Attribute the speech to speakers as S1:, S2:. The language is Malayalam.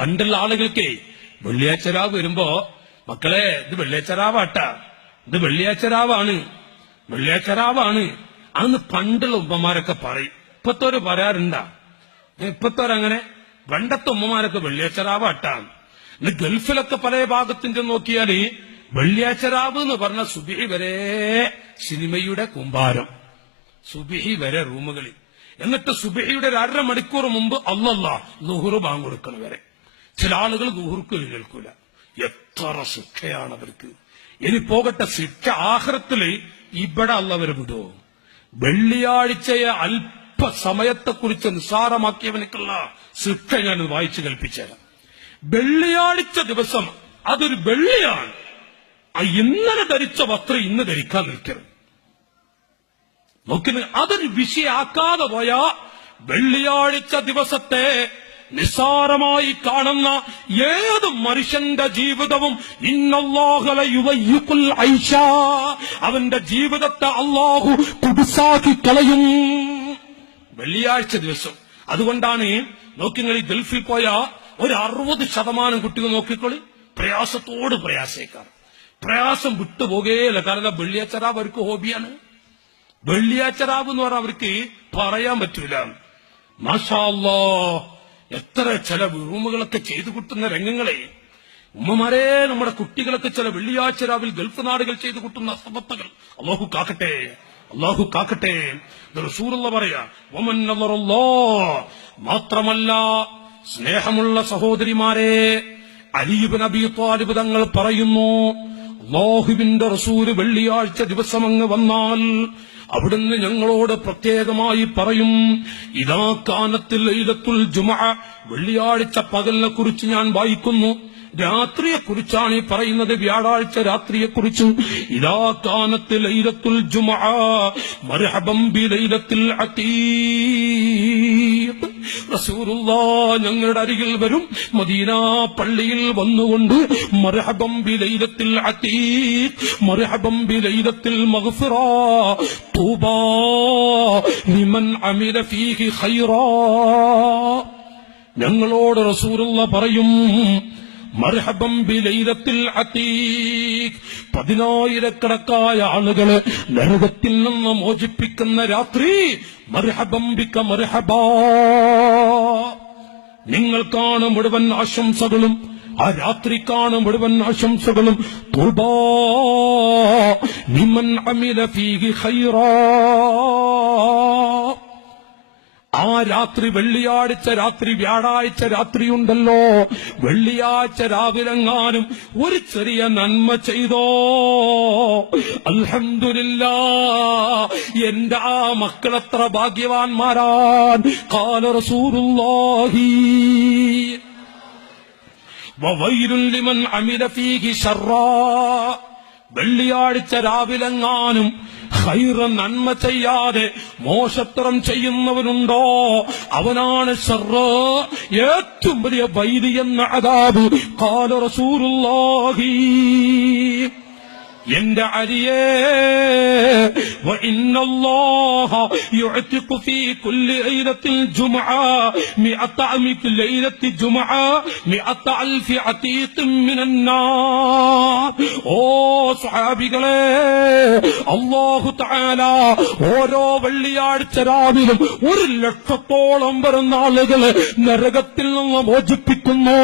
S1: പണ്ടുള്ള ആളുകൾക്ക് വെള്ളിയാഴ്ച രാവ് വരുമ്പോ മക്കളെ ഇത് വെള്ളിയാഴ്ച രാവാട്ടാ. ഇത് വെള്ളിയാഴ്ച രാവാണ്. വെള്ളിയാഴ്ച രാവാണ്. അന്ന് പണ്ടുള്ള ഉമ്മമാരൊക്കെ പറയും. ഇപ്പത്തോര് പറയാറുണ്ടാ ഇപ്പത്തോരങ്ങനെ പണ്ടത്തെ ഉമ്മമാരൊക്കെ വെള്ളിയാഴ്ച രാവാട്ടാ. ഇന്ന് ഗൾഫിലൊക്കെ പല ഭാഗത്തിന്റെ നോക്കിയാൽ വെള്ളിയാഴ്ച രാവ് എന്ന് പറഞ്ഞ സുബിഹി വരെ സിനിമയുടെ കുമ്പാരം. സുബിഹി വരെ റൂമുകളിൽ എന്നിട്ട് സുബിഹിയുടെ അര മണിക്കൂർ മുമ്പ് അല്ലല്ല നുഹുറ് ബാങ്ക് വരെ. ചില ആളുകൾ നുഹുർക്ക് കേൾക്കൂല എത്ര ശിക്ഷയാണ് അവർക്ക്. ഇനി പോകട്ടെ ശിക്ഷ ആഹ്രത്തിൽ ഇവിടെ അല്ലവരെ വിടുവോ വെള്ളിയാഴ്ചയെ അല്പസമയത്തെക്കുറിച്ച് നിസ്സാരമാക്കിയവനക്കുള്ള ശിക്ഷ ഞാൻ വായിച്ചു കൽപ്പിച്ചുതരാം വെള്ളിയാഴ്ച ദിവസം അതൊരു വെള്ളിയാണ്. ഇന്നലെ ധരിച്ച വസ്ത്രം ഇന്ന് ധരിക്കാൻ നിൽക്കരുത്. നോക്കി അതൊരു വിഷയാക്കാതെ പോയാ വെള്ളിയാഴ്ച ദിവസത്തെ നിസ്സാരമായി കാണുന്ന ഏത് മനുഷ്യന്റെ ജീവിതവും ഇന്നല്ലാഹല യുവയ്യുക്കുൽ ഐഷ. അവന്റെ ജീവിതത്തെ അള്ളാഹു കുടുസാക്കി കളയും. വെള്ളിയാഴ്ച ദിവസം. അതുകൊണ്ടാണ് നോക്കിങ്ങൾ ഈ ഗൾഫിൽ പോയ ഒരു അറുപത് ശതമാനം കുട്ടികൾ നോക്കിക്കൊള്ളി പ്രയാസത്തോട് പ്രയാസേക്കാർ പ്രയാസം വിട്ടുപോകേല. കാരണം വെള്ളിയാഴ്ച രാവ് അവർക്ക് ഹോബിയാണ്. വെള്ളിയാഴ്ച രാവ് എന്ന് പറഞ്ഞാൽ അവർക്ക് പറയാൻ പറ്റൂല. മാഷാല്ലോ എത്ര ചില റൂമുകളൊക്കെ ചെയ്തു കൂട്ടുന്ന രംഗങ്ങളെ ഉമ്മമാരെ നമ്മുടെ കുട്ടികളൊക്കെ ചില വെള്ളിയാഴ്ച രാവിൽ ഗൾഫ് നാടുകൾ ചെയ്തു കൂട്ടുന്ന അസമത്തകൾ അള്ളാഹു കാക്കട്ടെ അള്ളാഹു കാക്കട്ടെ ഇത് റസൂലുള്ള പറയാ. മാത്രമല്ല സ്നേഹമുള്ള സഹോദരിമാരെ അലീബ് നബി താലിബ് തങ്ങൾ പറയുന്നു അള്ളാഹുവിന്റെ റസൂൽ വെള്ളിയാഴ്ച ദിവസം അങ്ങ് വന്നാൽ അവിടുന്ന് ഞങ്ങളോട് പ്രത്യേകമായി പറയും ഇതാ കാനത്തിൽ ലൈലത്തുൽ ജുമ വെള്ളിയാഴ്ച പകലിനെ കുറിച്ച് ഞാൻ വായിക്കുന്നു. രാത്രിയെ കുറിച്ചാണ് ഈ പറയുന്നത് വ്യാഴാഴ്ച രാത്രിയെ കുറിച്ച് ഇതാ കാനത്ത് ലൈലത്തുൽ ജുമ മർഹബം ബി ലൈലത്തിൽ അതീഖ് ഞങ്ങളുടെ അരികിൽ വരും. മദീന പള്ളിയിൽ വന്നുകൊണ്ട് മർഹബം ബി ലൈലത്തിൽ അതീഖ് മർഹബം ലിമൻ ഫീഹി ഞങ്ങളോട് റസൂറുള്ള പറയും മർഹബം ബിലൈലത്തിൽ അതീഖ്. പതിനായിരക്കണക്കായ ആളുകളെ നരകത്തിൽ നിന്ന് മോചിപ്പിക്കുന്ന രാത്രി മർഹബം ബിക്ക മർഹബാ. നിങ്ങൾക്കാണ് മുഴുവൻ ആശംസകളും ആ രാത്രിക്കാണ് മുഴുവൻ ആശംസകളും. നിമൻ അമിത ഫീഹി ഖൈറാ. ആ രാത്രി വെള്ളിയാഴ്ച രാത്രി വ്യാഴാഴ്ച രാത്രിയുണ്ടല്ലോ. വെള്ളിയാഴ്ച രാവിലെങ്ങാനും ഒരു ചെറിയ നന്മ ചെയ്തോ. അൽഹംദുലില്ല എന്റെ ആ മക്കളെത്ര ഭാഗ്യവാന്മാരാൻ കാല റസൂലുള്ളാഹി. വവൈലുൻ ലിമൻ അമില ഫീഹി ശർറാ. വെള്ളിയാഴ്ച രാവിലെങ്ങാനും ഹൈറ നന്മ ചെയ്യാതെ മോശത്രം ചെയ്യുന്നവനുണ്ടോ? അവനാണ് ഷർറ് ഏറ്റവും വലിയ വൈരി എന്ന അതാബ് കാല എന്റെ അരിയേ وإن الله يعتق في كل ليلة الجمعة مئة أمك ليلة الجمعة مئة ألف عتيق من النار ഓ സ്വഹാബികളെ അള്ളാഹു താല ഓരോ വെള്ളിയാഴ്ച രാവിലും ഒരു ലക്ഷത്തോളം വരുന്ന ആളുകളെ നരകത്തിൽ നിന്ന് മോചിപ്പിക്കുന്നു